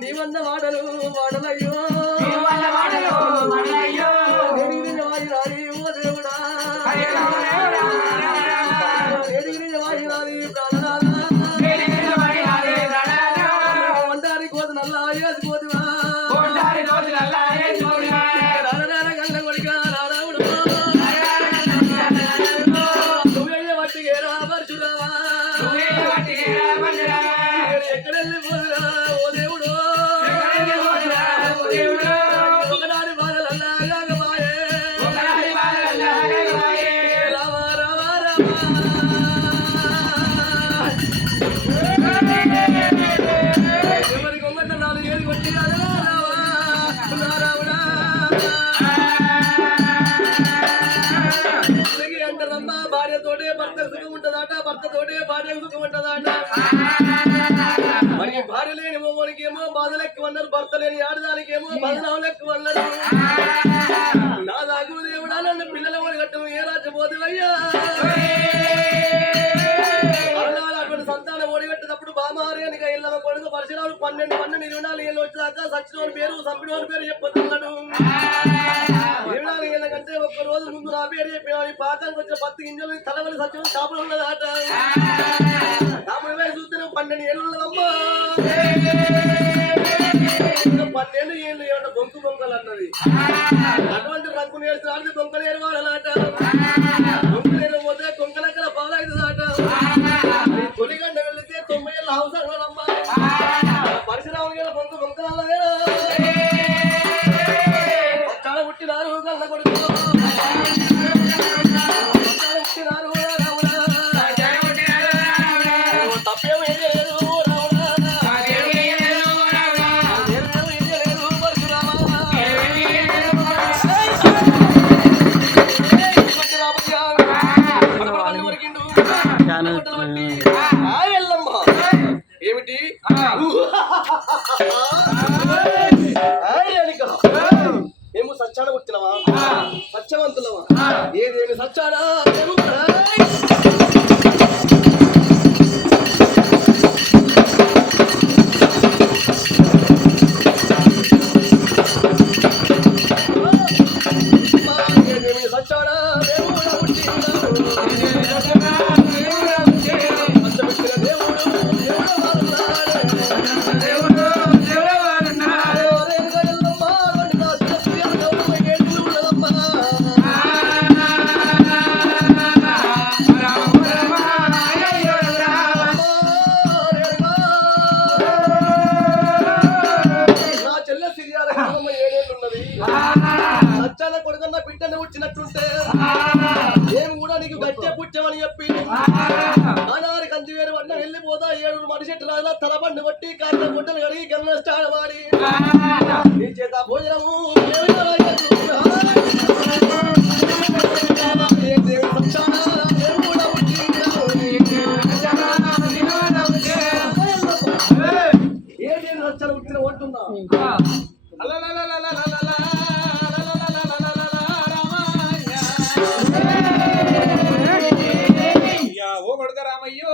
నీవన్న వాడలు వాడలయ్యో ఓ దేవుడా వంటారి కోత నల్లా వేసుకోదివా గల్ల కొడిక రావుడు నువ్వే వట్టిగేరా పరచురావా ఎక్కడెళ్ళి పోదురా ఓ దేవుడు ఒకనాడి బాధలల్లా గాగమాయే రామ రామ రామ ఎవరి గొంగట నాలుగు ఏళ్ళు కొట్టినాడు రావుడా అంటారమ్మా భార్యతోటే భర్త సుఖం ఉంటుందట భర్తతోటే భార్య సుఖం ఉంటుందట మరి భార్య లేని మొగోనికేమో బాధలు ఎక్కువ అన్నారు భర్త లేని ఆడదానికేమో బదనాలు ఎక్కువ అన్నారు నా దాగు దేవుడా నన్ను పిల్లల వాడి కట్టం ఏ రాజపోతువయ్యా అటువంటి సంతానం ఓడిగట్టేటప్పుడు బామారి అని ఇళ్ళ కొడుకు పరిసరాలు 12 ఏళ్ళు వచ్చేదాకా సచ్చినోని పేరు సంపినోని పేరు చెప్పొస్తున్నాడు 24 ఏళ్ళ కంటే ఒక్క రోజు ముందు నా పేరు చెప్పిన పాకానికి వచ్చిన 10 గింజలు తలవలి సత్యం చేపలు ఉన్నదాట రాముడి వైపు చూస్తే 12 ఏళ్ళు ఉన్నదమ్మా 12 ఏళ్ళు ఏమన్నా బొంకు బొంకలు అన్నది అటువంటి రంగు నేర్చుకుని బొంకలు ఏరవాడలాట బొంకలు ఏరపోతే కొంకలెక్కల పాలవుతుందాట తొలిగండ వెళితే 90 ఏళ్ళ అవసరమ్మా పరిశ్రమ బొంకు బొంకలే పుట్టినారు కళ్ళ కొడుకు పుట్టినారు తప్పేమీ లేదు ఏమిటి మేము సచ్చాడ పుట్టినవా సత్యవంతులవా ఏదేమి సచ్చాడా ఏదేమి సచ్చాడా సచ్చాన కొడుకన్నా బిడ్డను పుట్టినట్టుంటే మేము కూడా నీకు గట్టే పుట్టామని చెప్పి ఆనారి కంచి వేరు వడ్డ వెళ్ళిపోతా 7 మనిషి రాజా తలబండి కొట్టి కాళ్ళ గుడ్డలు కడిగి గన్న స్టాడ్ వాడి నీ చేత భోజనము ఏ రచ్చలు పుట్టిన ఉంటున్నా ఓ కొడుక రామయ్యో